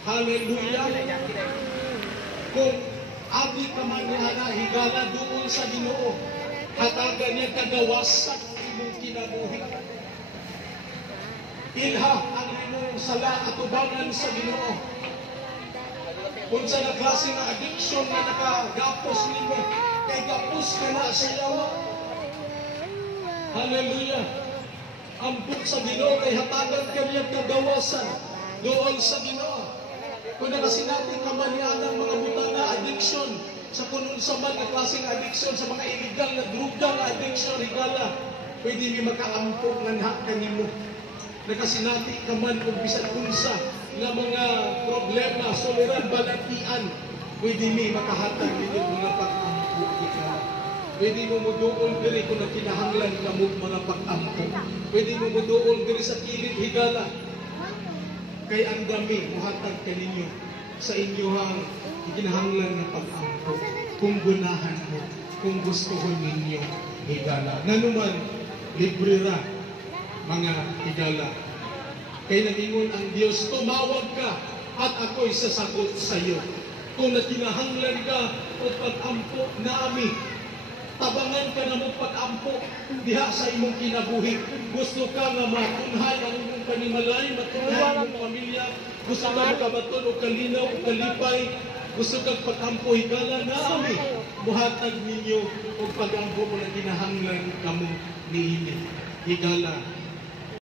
Hallelujah. Kung abi ka man niya higala doon sa Ginoo, hatagan niya kagawasan ang imong kinabuhi. Ilha ang imong sala at ubangan sa Ginoo. Kung sa na klase na addiction na nakagapos nimo, kay gapos ka na sa yawa. Hallelujah. Ampuk sa Ginoo kay hatagan ka niya kagawasan doon sa Ginoo. Kung nakasinati ka man niya ng mga butang na addiction, sa kunun sa man na klaseng addiction, sa mga illegal na druga na addiction, higala, pwede mi makaampok ng hak kanimo. Nakasinati ka man kung bisan unsa nga mga problema, soliran, balatian, pwede mi makahatag ninyo mga pag-ampok. Pwede mo muduol diri kung nakinahanglan ka mo mga pag-ampok. Pwede mo muduol diri sa kilid higala. Kay ang dami muhatag kaninyo sa inyohang ginahanglan ng pag-ampok. Kung gunahan mo, kung gustuhon ninyo higala. Nanuman, libre ra mga higala. Kay nagingon ang Diyos, tumawag ka at ako'y sasagot sa iyo. Kung nakinahanglan ka o pag-ampok nami, tabangan ka na mong pag-ampok diha sa imong kinabuhi. Gusto ka nga matunhay ang imong panimalay, matunhay ang imong pamilya. Gusto ka makabaton o kalinaw o kalipay. Gusto kang pag-ampo higala na ami. Buhatag ninyo o pag-ampo mo na ginahanglan kamo niini. Higala.